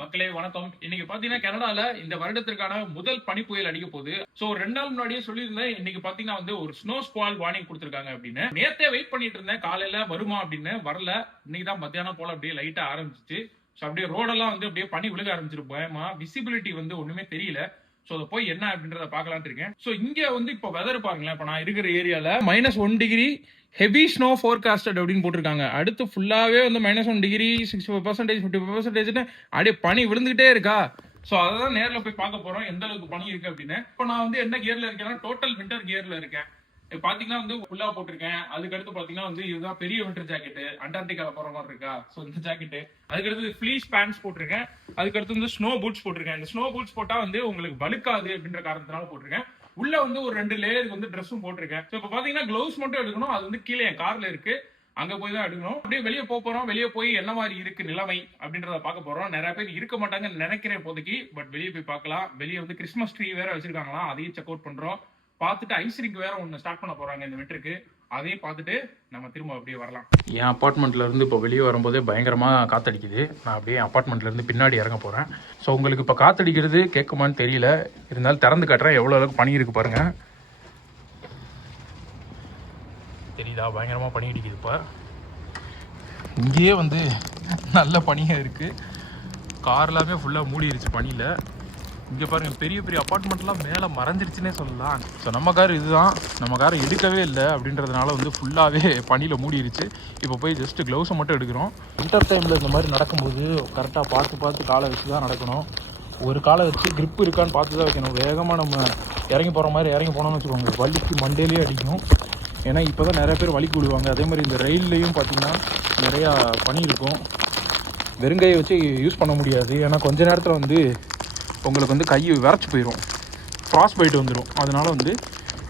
மக்களே வணக்கம். இன்னைக்கு பாத்தீங்கன்னா கனடால இந்த வருடத்திற்கான முதல் பனி புயல் அடிக்க போகுது. சோ 2 நாள் முன்னாடியே சொல்லியிருந்தேன். இன்னைக்கு பாத்தீங்கன்னா வந்து ஒரு ஸ்னோ ஸ்குவால் வார்னிங் கொடுத்திருக்காங்க அப்படின்னு. நேத்தே வெயிட் பண்ணிட்டு இருந்தேன் காலையில வருமா அப்படின்னு, வரல. இன்னைக்கு தான் மத்தியானம் போல அப்படியே லைட்டா ஆரம்பிச்சிச்சு. சோ அப்படியே ரோடெல்லாம் வந்து அப்படியே பனி விழுக ஆரம்பிச்சிருக்கு. பயமா விசிபிலிட்டி வந்து ஒண்ணுமே தெரியல. சோ அதை போய் என்ன அப்படின்றத பாக்கலாம்னு இருக்கேன். சோ இங்க வந்து இப்போ வெதர் பாருங்களேன். இப்போ நான் இருக்கிற ஏரியால -1 டிகிரி ஹெவி ஸ்னோ ஃபோர்காஸ்டட் அப்படின்னு போட்டிருக்காங்க. அடுத்து ஃபுல்லாவே வந்து -1 டிகிரி 65% 55% அப்படியே பனி விழுந்துகிட்டே இருக்கா. ஸோ அதான் நேரில் போய் பார்க்க போறோம் எந்த அளவுக்கு பனி இருக்கு அப்படின்னு. இப்போ நான் வந்து என்ன கியர்ல இருக்கேன்னா டோட்டல் வின்டர் கியர்ல இருக்கேன். பாத்தீங்கன்னா வந்து ஃபுல்லா போட்டிருக்கேன். அதுக்கடுத்து பாத்தீங்கன்னா வந்து இதுதான் பெரிய வின்டர் ஜாக்கெட், அண்டார்டிகால போற மாதிரி இருக்கா. ஸோ இந்த ஜாக்கெட், அதுக்கடுத்து ஃபிளீஸ் பேண்ட்ஸ் போட்டிருக்கேன். அதுக்கடுத்து வந்து ஸ்னோ பூட்ஸ் போட்டிருக்கேன். இந்த ஸ்னோ பூட்ஸ் போட்டா வந்து உங்களுக்கு வழுக்காது அப்படின்ற காரணத்தினால போட்டிருக்கேன். உள்ள வந்து ஒரு 2 லேயருக்கு வந்து ட்ரெஸ்ஸும் போட்டிருக்கேன். ஸோ இப்போ பாத்தீங்கன்னா கிளவுஸ் மட்டும் எடுக்கணும். அது வந்து கீழே என் கார்ல இருக்கு, அங்க போய் தான் எடுக்கணும். அப்படியே வெளியே போறோம். வெளியே போய் என்ன மாதிரி இருக்கு நிலைமை அப்படின்றத பார்க்க போறோம். நிறைய பேர் இருக்க மாட்டாங்கன்னு நினைக்கிறேன் இப்போதைக்கு. பட் வெளியே போய் பார்க்கலாம். வெளியே வந்து கிறிஸ்மஸ் ட்ரீ வேற வச்சிருக்காங்களா, அதையும் செக் அவுட் பண்றோம். பார்த்துட்டு ஐஸ் ரிங்க் வேற ஒன்று ஸ்டார்ட் பண்ண போறாங்க இந்த விண்டருக்கு. அதையும் பார்த்துட்டு நம்ம திரும்ப அப்படியே வரலாம். என் அப்பார்ட்மெண்ட்ல இருந்து இப்போ வெளியே வரும்போதே பயங்கரமா காத்தடிக்குது. நான் அப்படியே அப்பார்ட்மெண்ட்ல இருந்து பின்னாடி இறங்க போறேன். ஸோ உங்களுக்கு இப்போ காத்தடிக்கிறது கேட்குமான்னு தெரியல, இருந்தாலும் திறந்து காட்டுறேன். எவ்வளோ அளவுக்கு பனி இருக்கு பாருங்க. தெரியுதா? பயங்கரமா பனி அடிக்குது. இப்போ இங்கேயே வந்து நல்ல பனியாக இருக்குது. கார் எல்லாமே ஃபுல்லாக மூடிடுச்சு பனியில். இங்கே பாருங்கள், பெரிய பெரிய அப்பார்ட்மெண்ட்லாம் மேலே மறைஞ்சிருச்சுன்னே சொல்லலாம். ஸோ நம்ம கார் இதுதான். நம்ம காரை எடுக்கவே இல்லை அப்படின்றதுனால வந்து ஃபுல்லாகவே பனியில் மூடிடுச்சு. இப்போ போய் ஜஸ்ட்டு க்ளவுஸை மட்டும் எடுக்கிறோம். வின்டர் டைமில் இந்த மாதிரி நடக்கும்போது கரெக்டாக பார்த்து காலை வச்சு தான் நடக்கணும். ஒரு காலை வச்சு கிரிப் இருக்கான்னு பார்த்து தான் வைக்கணும். வேகமாக நம்ம இறங்கி போகிற மாதிரி இறங்கி போனோம்னு வச்சுக்கோங்க, வலிக்கு மண்டையிலே அடிக்கும். ஏன்னா இப்போ தான் நிறைய பேர் வலிக்கு விடுவாங்க. அதே மாதிரி இந்த ரயில்லையும் பார்த்திங்கன்னா நிறையா பனி இருக்கும். வெறுங்கையை வச்சு யூஸ் பண்ண முடியாது. ஏன்னா கொஞ்ச நேரத்தில் வந்து உங்களுக்கு வந்து கை விரைச்சி போயிடும், ஃப்ராஸ்ட் பைட் வந்துடும். அதனால் வந்து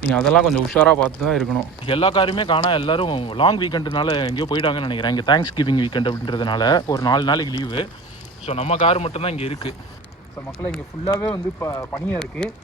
நீங்கள் அதெல்லாம் கொஞ்சம் உஷாராக பார்த்து தான் இருக்கணும். எல்லா காருமே காணா, எல்லோரும் லாங் வீக்கெண்டுனால எங்கேயோ போயிட்டாங்கன்னு நினைக்கிறேன். இங்கே தேங்க்ஸ் கிவிங் வீக்கெண்ட் அப்படின்றதுனால ஒரு 4 நாளைக்கு லீவு. ஸோ நம்ம கார் மட்டும்தான் இங்கே இருக்குது. ஸோ மக்களை இங்கே ஃபுல்லாகவே வந்து இப்போ பனியாக இருக்குது.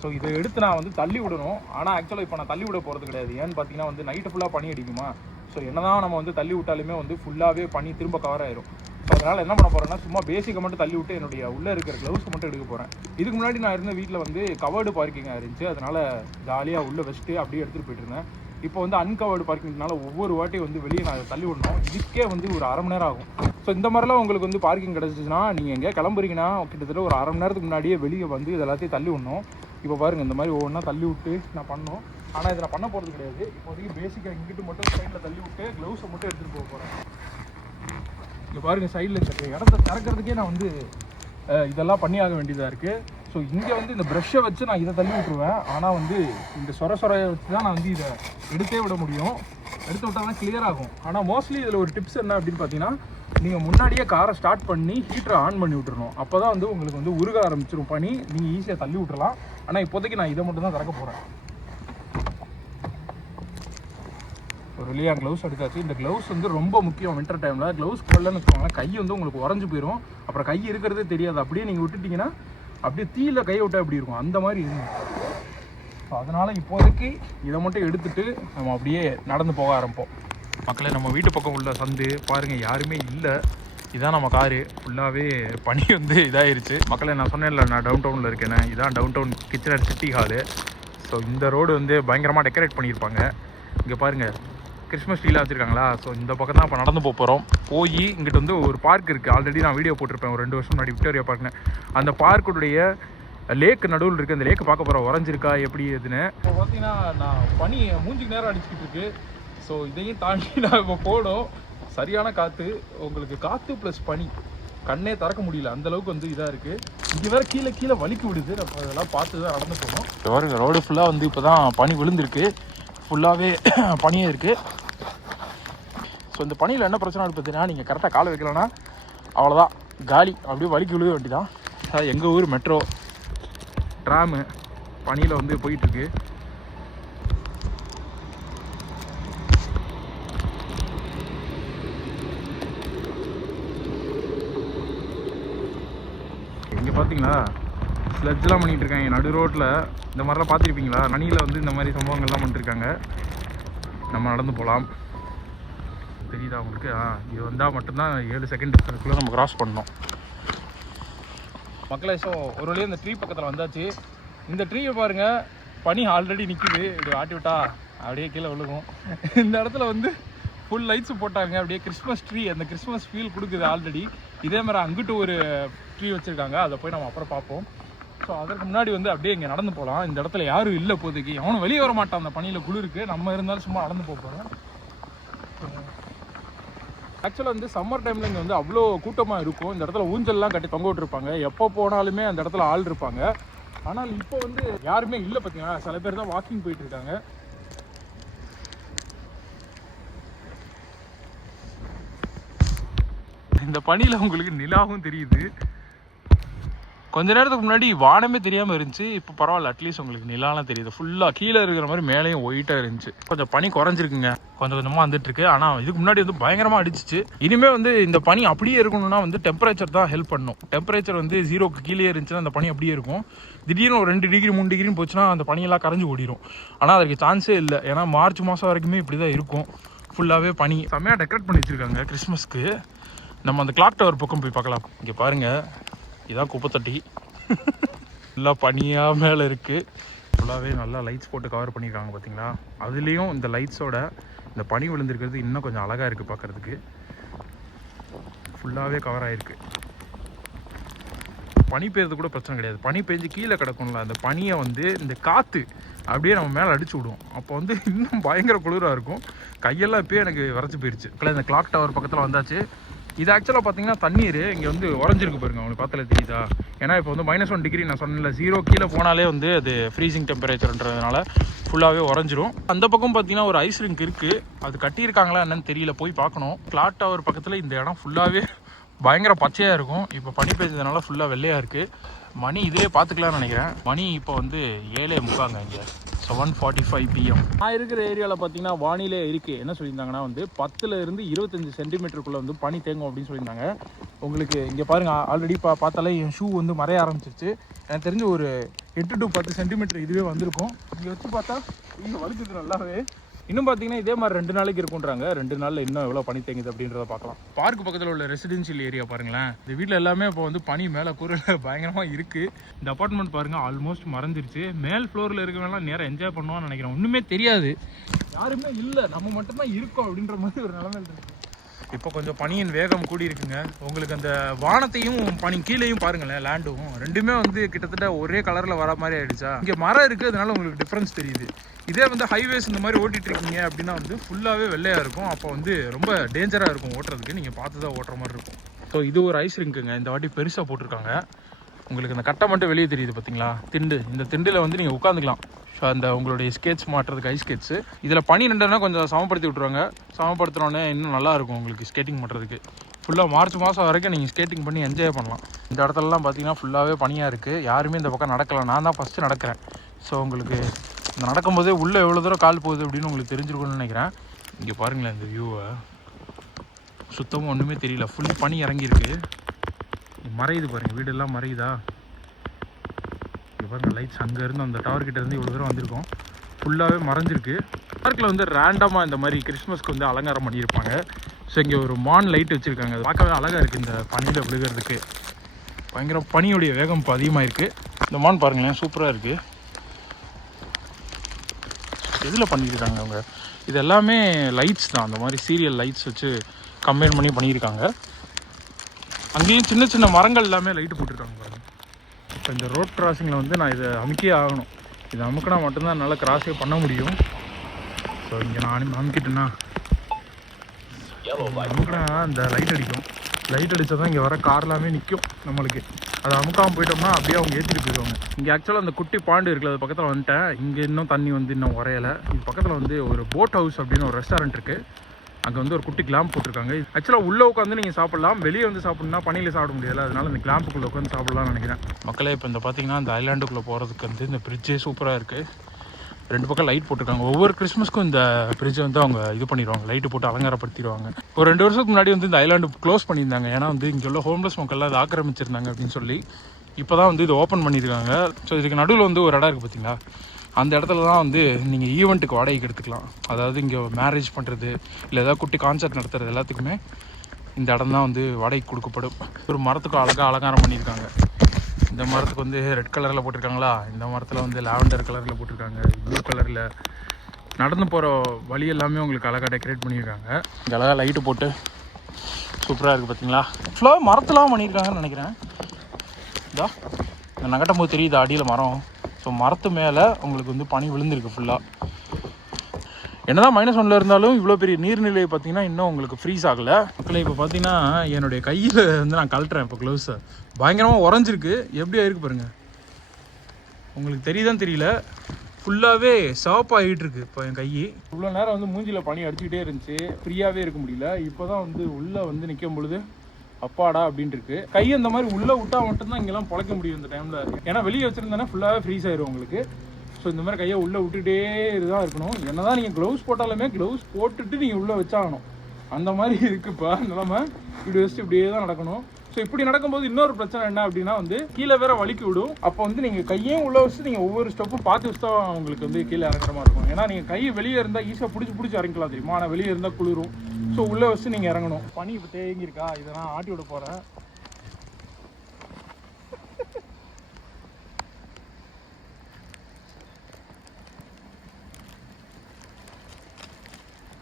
ஸோ இதை எடுத்து நான் வந்து தள்ளி விடணும். ஆனால் ஆக்சுவலாக இப்போ நான் தள்ளி விட போகிறது கிடையாது. ஏன்னு பார்த்தீங்கன்னா வந்து நைட்டு ஃபுல்லாக பனி அடிக்குமா. ஸோ என்ன தான் நம்ம வந்து தள்ளி விட்டாலுமே வந்து ஃபுல்லாகவே பனி திரும்ப கவர் ஆயிரும். ஸோ அதனால் என்ன பண்ண போகிறேன்னா, சும்மா பேசிக்கை மட்டும் தள்ளி விட்டு என்னுடைய உள்ளே இருக்கிற க்ளவுஸ் மட்டும் எடுக்க போகிறேன். இதுக்கு முன்னாடி நான் இருந்த வீட்டில் வந்து கவர்டு பார்க்கிங்காக இருந்துச்சு. அதனால் ஜாலியாக உள்ளே வச்சுட்டு அப்படியே எடுத்துகிட்டு போயிட்டு இருந்தேன். இப்போ வந்து அன்கவர்டு பார்க்கிங்னால ஒவ்வொரு வாட்டியும் வந்து வெளியே நான் தள்ளி விடணும். இதுக்கே வந்து ஒரு 1/2 மணி நேரம் ஆகும். ஸோ இந்த மாதிரிலாம் உங்களுக்கு வந்து பார்க்கிங் கிடச்சிச்சுன்னா, நீங்கள் எங்கேயா கிளம்புறீங்கன்னா கிட்டத்தட்ட ஒரு 1/2 மணி நேரத்துக்கு முன்னாடியே வெளியே வந்து இது எல்லாத்தையும் தள்ளி விடணும். இப்போ பாருங்கள், இந்த மாதிரி ஒவ்வொன்றா தள்ளி விட்டு நான் பண்ணணும். ஆனால் இதை நான் பண்ண போகிறது கிடையாது. இப்போதைக்கு பேசிக்காக இங்கிட்டு மட்டும் சைடில் தள்ளி விட்டு க்ளவுஸை மட்டும் எடுத்துகிட்டு போக போகிறேன். இங்கே பாருங்கள், சைடில் இருக்கிற இடத்த திறக்கிறதுக்கே நான் வந்து இதெல்லாம் பண்ணி ஆக வேண்டியதாக இருக்குது. ஸோ இங்கே வந்து இந்த ப்ரெஷ்ஷை வச்சு நான் இதை தள்ளி விட்டுருவேன். ஆனால் வந்து இந்த சொரையை வச்சு தான் நான் வந்து இதை எடுத்தே விட முடியும். எடுத்து விட்டால் தான் கிளியர் ஆகும். ஆனால் மோஸ்ட்லி இதில் ஒரு டிப்ஸ் என்ன அப்படின்னு பார்த்தீங்கன்னா, நீங்கள் முன்னாடியே காரை ஸ்டார்ட் பண்ணி ஹீட்டரை ஆன் பண்ணி விட்டுறணும். அப்போ தான் வந்து உங்களுக்கு வந்து உருக ஆரம்பிச்சிடும் பனி. நீங்கள் ஈஸியாக தள்ளி விட்டுறலாம். ஆனால் இப்போதைக்கு நான் இதை மட்டும் தான் திறக்க போகிறேன். ஒரு வெளியாக க்ளவுஸ் எடுத்தாச்சு. இந்த க்ளவுஸ் வந்து ரொம்ப முக்கியம் வின்டர் டைமில். க்ளவுஸ் போடலன்னு வச்சுக்கோங்களேன், கை வந்து உங்களுக்கு உறைஞ்சி போயிடும். அப்புறம் கை இருக்கிறதே தெரியாது. அப்படியே நீங்கள் விட்டுட்டிங்கன்னா அப்படியே தீயில கையை விட்டால் எப்படி இருக்கும், அந்த மாதிரி இருக்கும். ஸோ அதனால் இப்போதைக்கு இதை மட்டும் எடுத்துகிட்டு நம்ம அப்படியே நடந்து போக ஆரம்பிப்போம். மக்களே, நம்ம வீட்டு பக்கம் உள்ள சந்து பாருங்கள், யாருமே இல்லை. இதான் நம்ம காரு. ஃபுல்லாகவே பனி வந்து இதாகிருச்சு. மக்களே, நான் சொன்னேன்ல நான் டவுன் டவுனில் இருக்கேன்னு. இதான் town town Kitchener city hall. So இந்த ரோடு வந்து பயங்கரமாக டெக்கரேட் பண்ணியிருப்பாங்க. இங்கே பாருங்கள், கிறிஸ்மஸ் ட்ரீலாம் வச்சுருக்காங்களா. ஸோ இந்த பக்கம் தான் இப்போ நடந்து போகிறோம். போய் இங்கிட்ட வந்து ஒரு பார்க் இருக்குது. ஆல்ரெடி நான் வீடியோ போட்டிருப்பேன் ஒரு 2 வருஷம் முன்னாடி, விக்டோரியா பார்க்னு. அந்த பார்க்குடைய லேக்கு நடுவில் இருக்குது. அந்த லேக்கு பார்க்க போகிறோம், உறைஞ்சிருக்கா எப்படி எதுன்னு. இப்போ பார்த்தீங்கன்னா நான் பனி மூஞ்சிக்கு நேரம் அடிச்சுக்கிட்டு இருக்கு. ஸோ இதையும் தாண்டி நான் இப்போ போனோம். சரியான காற்று, உங்களுக்கு காற்று ப்ளஸ் பனி, கண்ணே திறக்க முடியல, அந்தளவுக்கு வந்து இதாக இருக்குது. இங்கே வேறு கீழே வலிக்கு விடுது. நம்ம அதெல்லாம் பார்த்து தான் நடந்து போகணும். பாருங்க, ரோடு ஃபுல்லாக வந்து இப்போ தான் பனி விழுந்திருக்கு. ஃபுல்லாகவே பனியே இருக்குது. ஸோ இந்த பனியில் என்ன பிரச்சனை பார்த்தீங்கன்னா, நீங்கள் கரெக்டாக காலை வைக்கலன்னா அவ்வளோதான், காலி. அப்படியே வலிக்கு விழுக வேண்டிதான். எங்கள் ஊர் மெட்ரோ ட்ராமு பனியில் வந்து போயிட்டுருக்கு. இங்கே பார்த்தீங்களா, ஸ்லெட்ஜெலாம் பண்ணிகிட்டு இருக்காங்க நடு ரோட்டில். இந்த மாதிரிலாம் பார்த்துருப்பீங்களா, பனியில் வந்து இந்த மாதிரி சம்பவங்கள்லாம் பண்ணிருக்காங்க. நம்ம நடந்து போகலாம். தெரியுதா உங்களுக்கு? இது வந்தால் மட்டும்தான் 7 செகண்டுக்குள்ளே நம்ம கிராஸ் பண்ணணும். மக்களே. ஸோ ஒரு வழியாக இந்த ட்ரீ பக்கத்தில் வந்தாச்சு. இந்த ட்ரீயை பாருங்கள், பனி ஆல்ரெடி நிற்கிது. இப்படி ஆட்டி விட்டா அப்படியே கீழே விழுகும். இந்த இடத்துல வந்து ஃபுல் லைட்ஸ் போட்டாங்க. அப்படியே கிறிஸ்மஸ் ட்ரீ, அந்த கிறிஸ்மஸ் ஃபீல் கொடுக்குது ஆல்ரெடி. இதே மாதிரி அங்கிட்டு ஒரு ட்ரீ வச்சுருக்காங்க, அதை போய் நம்ம அப்புறம் பார்ப்போம். ஸோ அதற்கு முன்னாடி வந்து அப்படியே இங்கே நடந்து போகலாம். இந்த இடத்துல யாரும் இல்லை இப்போதைக்கு, அவனும் வெளியே வர மாட்டான். அந்த பனியில் குளிருக்கு, நம்ம இருந்தாலும் சும்மா நடந்து போகிறோம். ஆக்சுவலாக வந்து சம்மர் டைமில் இங்கே வந்து அவ்வளோ கூட்டமாக இருக்கும். இந்த இடத்துல ஊஞ்சல்லாம் கட்டி தொங்க விட்டுருப்பாங்க. எப்போ போனாலுமே அந்த இடத்துல ஆள் இருப்பாங்க. ஆனால் இப்போ வந்து யாருமே இல்லை பார்த்தீங்கன்னா. சில பேர் தான் வாக்கிங் போயிட்டு இருக்காங்க. இந்த பனியில் உங்களுக்கு நிலாவும் தெரியுது. கொஞ்ச நேரத்துக்கு முன்னாடி வானமே தெரியாமல் இருந்துச்சு. இப்போ பரவாயில்ல, அட்லீஸ்ட் உங்களுக்கு நிலாலாம் தெரியுது. ஃபுல்லாக கீழே இருக்கிற மாதிரி மேலேயும் ஒயிட்டாக இருந்துச்சு. கொஞ்சம் பனி குறைஞ்சிருக்குங்க, கொஞ்சம் கொஞ்சமாக வந்துட்டு இருக்கு. ஆனால் இதுக்கு முன்னாடி வந்து பயங்கரமாக அடிச்சிச்சு. இனிமேல் வந்து இந்த பனி அப்படியே இருக்கணும்னா வந்து டெம்பரேச்சர் தான் ஹெல்ப் பண்ணும். டெம்பரேச்சர் வந்து 0க்கு கீழே இருந்துச்சுன்னா அந்த பனி அப்படியே இருக்கும். திடீர்னு ஒரு 2 டிகிரி 3 டிகிரின்னு போச்சுன்னா அந்த பனியெல்லாம் கரைஞ்சி ஓடிடும். ஆனால் அதுக்கு சான்ஸே இல்லை. ஏன்னா மார்ச் மாதம் வரைக்குமே இப்படி தான் இருக்கும். ஃபுல்லாகவே பனி. செம்மையாக டெக்கரேட் பண்ணி வச்சுருக்காங்க கிறிஸ்மஸ்க்கு. நம்ம அந்த கிளாக் டவர் பக்கம் போய் பார்க்கலாம். இங்கே பாருங்கள், இதான் குப்பைத்தட்டி. நல்லா பனியாக மேலே இருக்குது. ஃபுல்லாகவே நல்லா லைட்ஸ் போட்டு கவர் பண்ணியிருக்காங்க பார்த்தீங்களா. அதுலேயும் இந்த லைட்ஸோட இந்த பனி விழுந்திருக்கிறது இன்னும் கொஞ்சம் அழகாக இருக்குது பார்க்குறதுக்கு. ஃபுல்லாகவே கவர் ஆகிருக்கு. பனி பெய்யறது கூட பிரச்சனை கிடையாது. பனி பெஞ்சு கீழே கிடக்கும்ல, அந்த பனியை வந்து இந்த காற்று அப்படியே நம்ம மேலே அடிச்சு விடுவோம். அப்போ வந்து இன்னும் பயங்கர குளிராக இருக்கும். கையெல்லாம் இப்போயே எனக்கு வரைச்சி போயிடுச்சு. இந்த கிளாக் டவர் பக்கத்தில் வந்தாச்சு. இது ஆக்சுவலாக பார்த்தீங்கன்னா தண்ணீர் இங்கே வந்து உறைஞ்சிருக்கு பாருங்க, அவங்களுக்கு பார்த்தாலே தெரியுதா. ஏன்னா இப்போ வந்து -1 டிகிரி நான் சொன்னேன்ல, 0 கீழே போனாலே வந்து அது ஃப்ரீசிங் டெம்பரேச்சர்ன்றதுனால ஃபுல்லாகவே உறைஞ்சிரும். அந்த பக்கம் பார்த்தீங்கன்னா ஒரு ஐஸ் ரிங்க் இருக்குது. அது கட்டியிருக்காங்களா என்னன்னு தெரியல, போய் பார்க்கணும். கிளாக் டவர் பக்கத்தில் இந்த இடம் ஃபுல்லாகவே பயங்கர பச்சையாக இருக்கும். இப்போ பனி பெய்ஞ்சதுனால ஃபுல்லாக வெள்ளையாக இருக்குது. மணி இதிலே பார்த்துக்கலாம்னு நினைக்கிறேன். மணி இப்போ வந்து 7:45 இங்கே 7:45 PM. நான் இருக்கிற ஏரியாவில் பார்த்தீங்கன்னா வானிலை இருக்குது. என்ன சொல்லியிருந்தாங்கன்னா வந்து 10லேருந்து 25 சென்டிமீட்டருக்குள்ளே வந்து பனி தேங்கும் அப்படின்னு சொல்லியிருந்தாங்க. உங்களுக்கு இங்கே பாருங்கள், ஆல்ரெடி பார்த்தாலே என் ஷூ வந்து மறைய ஆரம்பிச்சிருச்சு. எனக்கு தெரிஞ்சு ஒரு 8 to 10 சென்டிமீட்டர் இதுவே வந்திருக்கும். இங்கே வச்சு பார்த்தா இங்கே வலிக்குது நல்லாவே. இன்னும் பார்த்தீங்கன்னா இதே மாதிரி 2 நாளைக்கு இருக்குன்றாங்க. 2 நாளில் இன்னும் எவ்வளோ பனி தேங்குது அப்படின்றத பார்க்கலாம். பார்க் பக்கத்தில் உள்ள ரெசிடென்ஷியல் ஏரியா பாருங்களேன். இந்த வீட்டில் எல்லாமே இப்போ வந்து பனி மேலே கூரையில் பயங்கரமாக இருக்குது. இந்த அப்பார்ட்மெண்ட் பாருங்கள், ஆல்மோஸ்ட் மறைஞ்சிருச்சு. மேல் ஃப்ளோரில் இருக்கவங்கலாம் நேரம் என்ஜாய் பண்ணுவான்னு நினைக்கிறேன். ஒன்றுமே தெரியாது, யாருமே இல்லை, நம்ம மட்டும்தான் இருக்கோம் அப்படின்ற மாதிரி ஒரு நிலைமையில் இருக்குது. இப்போ கொஞ்சம் பனியின் வேகம் கூடி இருக்குங்க. உங்களுக்கு அந்த வானத்தையும் பனி கீழேயும் பாருங்களேன், லேண்டும் ரெண்டுமே வந்து கிட்டத்தட்ட ஒரே கலரில் வர மாதிரி ஆயிடுச்சா. இங்கே மரம் இருக்குது, அதனால உங்களுக்கு டிஃப்ரென்ஸ் தெரியுது. இதே வந்து ஹைவேஸ் இந்த மாதிரி ஓட்டிகிட்டு இருக்கீங்க அப்படின்னா வந்து ஃபுல்லாகவே வெள்ளையாக இருக்கும். அப்போ வந்து ரொம்ப டேஞ்சராக இருக்கும் ஓட்டுறதுக்கு. நீங்கள் பார்த்து தான் ஓட்டுற மாதிரி இருக்கும். ஸோ இது ஒரு ஐஸ் ரிங்குங்க. இந்த வாட்டி பெருசாக போட்டிருக்காங்க. உங்களுக்கு அந்த கட்டை மட்டும் வெளியே தெரியுது பார்த்தீங்களா, திண்டு. இந்த திண்டில் வந்து நீங்கள் உட்காந்துக்கலாம். ஸோ அந்த உங்களுடைய ஸ்கேட்ஸ் மாட்டுறதுக்கு ஐஸ் ஸ்கேட்ஸு. இதில் பனி நின்றுனா கொஞ்சம் சமப்படுத்தி விட்ருவாங்க. சமப்படுத்தினோடனே இன்னும் நல்லாயிருக்கும் உங்களுக்கு ஸ்கேட்டிங் பண்ணுறதுக்கு. ஃபுல்லாக மார்ச் மாதம் வரைக்கும் நீங்கள் ஸ்கேட்டிங் பண்ணி என்ஜாய் பண்ணலாம். இந்த இடத்துலலாம் பார்த்தீங்கன்னா ஃபுல்லாகவே பனியாக இருக்குது. யாருமே இந்த பக்கம் நடக்கலாம். நான் தான் ஃபஸ்ட்டு நடக்கிறேன். ஸோ உங்களுக்கு இந்த நடக்கும்போதே உள்ளே எவ்வளோ தூரம் கால் போகுது அப்படின்னு உங்களுக்கு தெரிஞ்சிருக்கும்னு நினைக்கிறேன். இங்கே பாருங்களேன் இந்த வியூவை, சுத்தமாக ஒன்றுமே தெரியல. ஃபுல் பனி இறங்கியிருக்கு. மறையுது பாருங்கள், வீடெல்லாம் மறையுதா. இங்கே பாருங்கள் லைட்ஸ் அங்கேருந்து அந்த டவர்கிட்டேருந்து இவ்வளோ தூரம் வந்திருக்கோம். ஃபுல்லாகவே மறைஞ்சிருக்கு. பார்க்கில் வந்து ரேண்டமாக இந்த மாதிரி கிறிஸ்மஸ்க்கு வந்து அலங்காரம் பண்ணியிருப்பாங்க. ஸோ இங்கே ஒரு மான் லைட் வச்சுருக்காங்க. அது பார்க்கவே அழகாக இருக்குது. இந்த பனியில் விழுகிறதுக்கு பயங்கர பனியுடைய வேகம் இப்போ அதிகமாக இருக்குது. இந்த மான் பாருங்களேன், சூப்பராக இருக்குது. எதில் பண்ணியிருக்காங்க அவங்க? இது எல்லாமே லைட்ஸ் தான், அந்த மாதிரி சீரியல் லைட்ஸ் வச்சு கம்பைன் பண்ணி பண்ணியிருக்காங்க. அங்கேயும் சின்ன சின்ன மரங்கள் எல்லாமே லைட்டு போட்டிருக்காங்க பாருங்க. இப்போ இந்த ரோட் கிராசிங்கில் வந்து நான் இதை அமுக்கியே ஆகணும். இதை அமுக்கினா மட்டும்தான் என்னால் கிராஸே பண்ண முடியும். ஸோ இங்கே நான் அமுக்கிட்டேன்னா அமுக்கினா இந்த லைட் அடிக்கும். லைட் அடித்தா தான் இங்கே வர கார் எல்லாமே நிற்கும் நம்மளுக்கு. அதை அமுக்காமல் போயிட்டோம்னா அப்படியே அவங்க ஏற்றிட்டு போயிடுவாங்க. இங்கே ஆக்சுவலாக அந்த குட்டி பாண்டு இருக்குது, அது பக்கத்தில் வந்துட்டேன். இங்கே இன்னும் தண்ணி வந்து இன்னும் உரையலை. இது பக்கத்தில் வந்து ஒரு போட் ஹவுஸ் அப்படின்னு ஒரு ரெஸ்டாரண்ட் இருக்குது. அங்கே வந்து ஒரு குட்டி கிளாம்ப் போட்டிருக்காங்க. ஆக்சுவலாக உள்ளே உட்காந்து நீங்கள் சாப்பிட்லாம். வெளியே வந்து சாப்பிட்ணுன்னா பனியில் சாப்பிட முடியாது. அதனால இந்த கிளாம்புக்குள்ளே உட்காந்து சாப்பிட்லாம்னு நினைக்கிறேன். மக்களே இப்போ இந்த பார்த்தீங்கன்னா இந்த ஐலாண்டுக்குள்ளே போகிறதுக்கு வந்து இந்த பிரிட்ஜே சூப்பராக இருக்குது. 2 பக்கம் லைட் போட்டிருக்காங்க. ஒவ்வொரு கிறிஸ்மஸ்க்கும் இந்த பிரிட்ஜை வந்து அவங்க இது பண்ணிடுவாங்க, லைட்டு போட்டு அலங்காரப்படுத்திடுவாங்க. ஒரு 2 வருஷத்துக்கு முன்னாடி வந்து இந்த ஐலாண்டு க்ளோஸ் பண்ணியிருந்தாங்க. ஏன்னா வந்து இங்கே உள்ள ஹோம்லெஸ் மக்கள்லாம் அதை ஆக்கிரமிச்சிருந்தாங்க அப்படின்னு சொல்லி. இப்போ தான் வந்து இது ஓப்பன் பண்ணியிருக்காங்க. ஸோ இதுக்கு நடுவில் வந்து ஒரு இடம் இருக்குது பார்த்தீங்களா, அந்த இடத்துல தான் வந்து நீங்கள் ஈவெண்ட்டுக்கு வாடகைக்கு எடுத்துக்கலாம். அதாவது இங்கே மேரேஜ் பண்ணுறது இல்லை ஏதாவது குட்டி கான்சர்ட் நடத்துறது எல்லாத்துக்குமே இந்த இடம் தான் வந்து வாடகைக்கு கொடுக்கப்படும். ஒரு மரத்துக்கு அழகாக அலங்காரம் பண்ணியிருக்காங்க. இந்த மரத்துக்கு வந்து ரெட் கலரில் போட்டிருக்காங்களா, இந்த மரத்தில் வந்து லாவெண்டர் கலரில் போட்டிருக்காங்க, ப்ளூ கலரில். நடந்து போகிற வழி எல்லாமே உங்களுக்கு அழகாக டெக்கரேட் பண்ணியிருக்காங்க. இங்கே அழகாக லைட்டு போட்டு சூப்பராக இருக்குது பார்த்தீங்களா. ஃபுல்லாக மரத்தெலாம் பண்ணியிருக்காங்கன்னு நினைக்கிறேன். இதா இந்த நகட்டும் போது தெரியுது அடியில் மரம். ஸோ மரத்து மேலே உங்களுக்கு வந்து பனி விழுந்திருக்கு ஃபுல்லாக. என்னதான் -1 இருந்தாலும் இவ்வளோ பெரிய நீர்நிலை பார்த்தீங்கன்னா இன்னும் உங்களுக்கு ஃப்ரீஸ் ஆகலை. மக்களை இப்போ பார்த்தீங்கன்னா என்னுடைய கையில் வந்து நான் கழட்டுறேன் இப்போ க்ளவுஸை. பயங்கரமாக உறைஞ்சிருக்கு. எப்படி ஆயிருக்கு பாருங்கள், உங்களுக்கு தெரியுதான்னு தெரியல. ஃபுல்லாகவே சாப்பாகிட்டு இருக்கு இப்போ என் கை. இவ்வளோ நேரம் வந்து மூஞ்சியில் பனி அடிச்சுக்கிட்டே இருந்துச்சு, ஃப்ரீயாகவே இருக்க முடியல. இப்போ தான் வந்து உள்ளே வந்து நிற்கும் பொழுது அப்பாடா அப்படின்ட்டு இருக்கு. கை அந்த மாதிரி உள்ளே விட்டால் மட்டும்தான் இங்கெல்லாம் பொழைக்க முடியும் இந்த டைமில். ஏன்னா வெளியே வச்சுருந்தேன்னா ஃபுல்லாகவே ஃப்ரீஸ் ஆயிரும் உங்களுக்கு. ஸோ இந்த மாதிரி கையை உள்ளே விட்டுட்டே இதுதான் இருக்கணும். என்ன தான் நீங்கள் க்ளவுஸ் போட்டாலுமே க்ளவுஸ் போட்டுட்டு நீங்கள் உள்ளே வச்சாகணும். அந்த மாதிரி இருக்குப்பா நிலமை. இப்படி வச்சுட்டு இப்படியே தான் நடக்கணும். ஸோ இப்படி நடக்கும்போது இன்னொரு பிரச்சனை என்ன அப்படின்னா வந்து கீழே வேற வலிக்கு விடும். அப்போ வந்து நீங்கள் கையையும் உள்ளே வச்சு நீங்கள் ஒவ்வொரு ஸ்டெப்பும் பார்த்து வச்சு தான் உங்களுக்கு வந்து கீழே இறங்குற மாதிரி இருக்கும். ஏன்னா நீங்கள் கை வெளியே இருந்தால் ஈஸியாக பிடிச்சி இறங்கிக்கலாம் தெரியுமா, ஆனால் வெளியே இருந்தால் குளிரும். ஸோ உள்ளே வச்சு நீங்கள் இறங்கணும். பனி இப்போ தேங்கியிருக்கா, இதை நான் ஆட்டி விட போகிறேன்.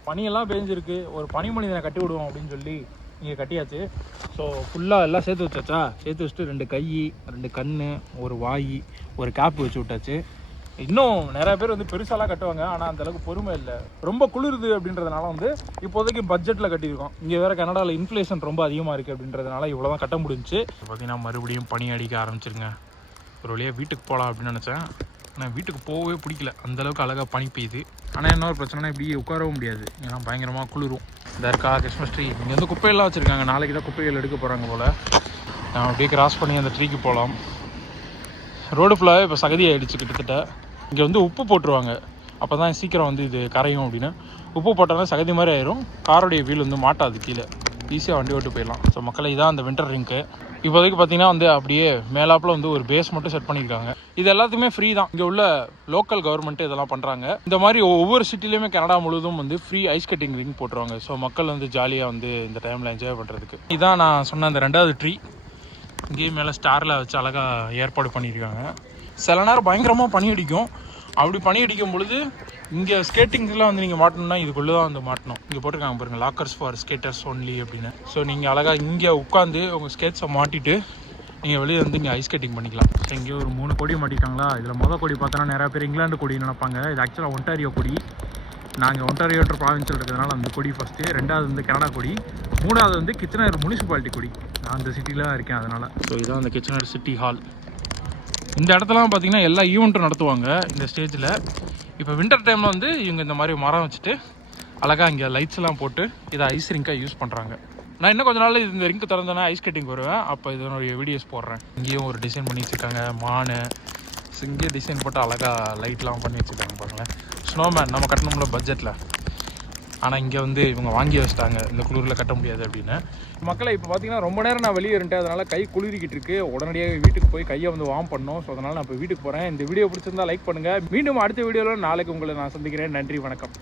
பனியெல்லாம் பேஞ்சிருக்கு. ஒரு பனி மனிதனை கட்டி விடுவோம் அப்படின்னு சொல்லி இங்கே கட்டியாச்சு. ஸோ ஃபுல்லாக எல்லாம் சேர்த்து வச்சாச்சா. சேர்த்து வச்சுட்டு 2 கை, 2 கண், ஒரு வாய், ஒரு கேப் வச்சு விட்டாச்சு. இன்னும் நிறைய பேர் வந்து பெருசாலாம் கட்டுவாங்க, ஆனால் அந்தளவுக்கு பொறுமை இல்லை. ரொம்ப குளிருது அப்படின்றதுனால வந்து இப்போதைக்கு பட்ஜெட்டில் கட்டியிருக்கோம். இங்கே வேறு கனடாவில் இன்ஃப்ளேஷன் ரொம்ப அதிகமாக இருக்குது அப்படின்றதுனால இவ்வளோ தான் கட்ட முடிஞ்சிச்சு. பார்த்தீங்கன்னா மறுபடியும் பனி அடிக்க ஆரம்பிச்சிருங்க. ஒரு வழியாக வீட்டுக்கு போகலாம் அப்படின்னு நினச்சேன், ஆனால் வீட்டுக்கு போகவே பிடிக்கல. அந்தளவுக்கு அழகாக பனி பெய்யுது. ஆனால் என்ன ஒரு பிரச்சனைனா இப்படி உட்காரவும் முடியாது, ஏன்னா பயங்கரமாக குளிரும். இந்த இருக்கா கிறிஸ்மஸ் ட்ரீ. இங்கே வந்து குப்பையெல்லாம் வச்சுருக்காங்க. நாளைக்கு தான் குப்பைகள் எடுக்க போகிறாங்க போல். நான் அப்படியே கிராஸ் பண்ணி அந்த ட்ரீக்கு போகலாம். ரோடு ஃபுல்லாகவே இப்போ சகதி ஆகிடுச்சு கிட்டத்தட்ட. இங்கே வந்து உப்பு போட்டுருவாங்க, அப்போ தான் சீக்கிரம் வந்து இது கரையும் அப்படின்னு. உப்பு போட்டாலும் சகதி மாதிரி ஆயிரும். காரோடைய வீல் வந்து மாட்டாது, கீழே ஈஸியாக வண்டி ஓட்டு போயிடலாம். ஸோ மக்கள் இதான் அந்த வின்டர் ரிங்க்கு. இப்போதைக்கு பார்த்தீங்கன்னா வந்து அப்படியே மேலாப்பில் வந்து ஒரு பேஸ் மட்டும் செட் பண்ணியிருக்காங்க. இது எல்லாத்துக்குமே ஃப்ரீ தான். இங்கே உள்ள லோக்கல் கவர்மெண்ட்டு இதெல்லாம் பண்ணுறாங்க. இந்த மாதிரி ஒவ்வொரு சிட்டிலையுமே கனடா முழுவதும் வந்து ஃப்ரீ ஐஸ் கட்டிங் ரிங் போட்டுருவாங்க. ஸோ மக்கள் வந்து ஜாலியாக வந்து இந்த டைமில் என்ஜாய் பண்ணுறதுக்கு. இதான் நான் சொன்ன அந்த 2வது ட்ரீ. இங்கேயும் மேலே ஸ்டாரில் வச்சு அழகாக ஏற்பாடு பண்ணியிருக்காங்க. சில நேரம் பயங்கரமாக பனி அடிக்கும். அப்படி பனி அடிக்கும் பொழுது இங்கே ஸ்கேட்டிங்ஸ்லாம் வந்து நீங்கள் மாட்டணும்னா இதுக்குள்ளே தான் வந்து மாட்டணும். இங்கே போட்டிருக்காங்க பாருங்கள், லாக்கர்ஸ் ஃபார் ஸ்கேட்டர்ஸ் ஒன்லி அப்படின்னு. ஸோ நீங்கள் அழகாக இங்கே உட்காந்து உங்கள் ஸ்கேட்ஸை மாட்டிட்டு நீங்கள் வெளியே வந்து இங்கே ஐஸ் ஸ்கேட்டிங் பண்ணிக்கலாம். ஸோ இங்கே ஒரு 3 கொடி மாட்டிட்டாங்களா. இதில் மொதல் கொடி பார்த்தோன்னா நிறையா பேர் இங்கிலாந்து கொடி நினைப்பாங்க. இது ஆக்சுவலாக ஒன்டாரியோ கொடி. நாங்கள் ஒன்டாரியோ ப்ராவின்ஸில் இருக்கிறதுனால அந்த கொடி ஃபஸ்ட்டு. 2வது வந்து கனடா கொடி. 3வது வந்து கிச்சனர் முனிசிபாலிட்டி கொடி. நான் அந்த சிட்டியில் தான் இருக்கேன் அதனால். ஸோ இதான் அந்த கிச்சனர் சிட்டி ஹால். இந்த இடத்துலாம் பார்த்தீங்கன்னா எல்லா ஈவெண்ட்டும் நடத்துவாங்க இந்த ஸ்டேஜில். இப்போ வின்டர் டைமில் வந்து இவங்க இந்த மாதிரி மரம் வச்சுட்டு அழகாக இங்கே லைட்ஸ்லாம் போட்டு இதை ஐஸ் ரிங்காக யூஸ் பண்ணுறாங்க. நான் இன்னும் கொஞ்ச நாள் இந்த ரிங்க் திறந்தேன்னா ஐஸ் ஸ்கேட்டிங் வருவேன். அப்போ இதனுடைய வீடியோஸ் போடுறேன். இங்கேயும் ஒரு டிசைன் பண்ணி வச்சுருக்காங்க, மானு. இங்கே டிசைன் போட்டு அழகாக லைட்லாம் பண்ணி வச்சுருக்காங்க பாருங்களேன். ஸ்னோமேன் நம்ம கட்டணும்ல பட்ஜெட்டில். ஆனால் இங்கே வந்து இவங்க வாங்கி வச்சிட்டாங்க இந்த குளிரில் கட்ட முடியாது அப்படின்னு. மக்களை இப்போ பார்த்தீங்கன்னா ரொம்ப நேரம் நான் வெளியே இருந்தேன், அதனால் கை குளிரிக்கிட்டு இருக்கு. உடனடியாக வீட்டுக்கு போய் கையை வந்து வார்ம் பண்ணணும். ஸோ அதனால் நான் இப்போ வீட்டுக்கு போகிறேன். இந்த வீடியோ பிடிச்சிருந்தா லைக் பண்ணுங்கள். மீண்டும் அடுத்த வீடியோவில் நாளைக்கு உங்களை நான் சந்திக்கிறேன். நன்றி, வணக்கம்.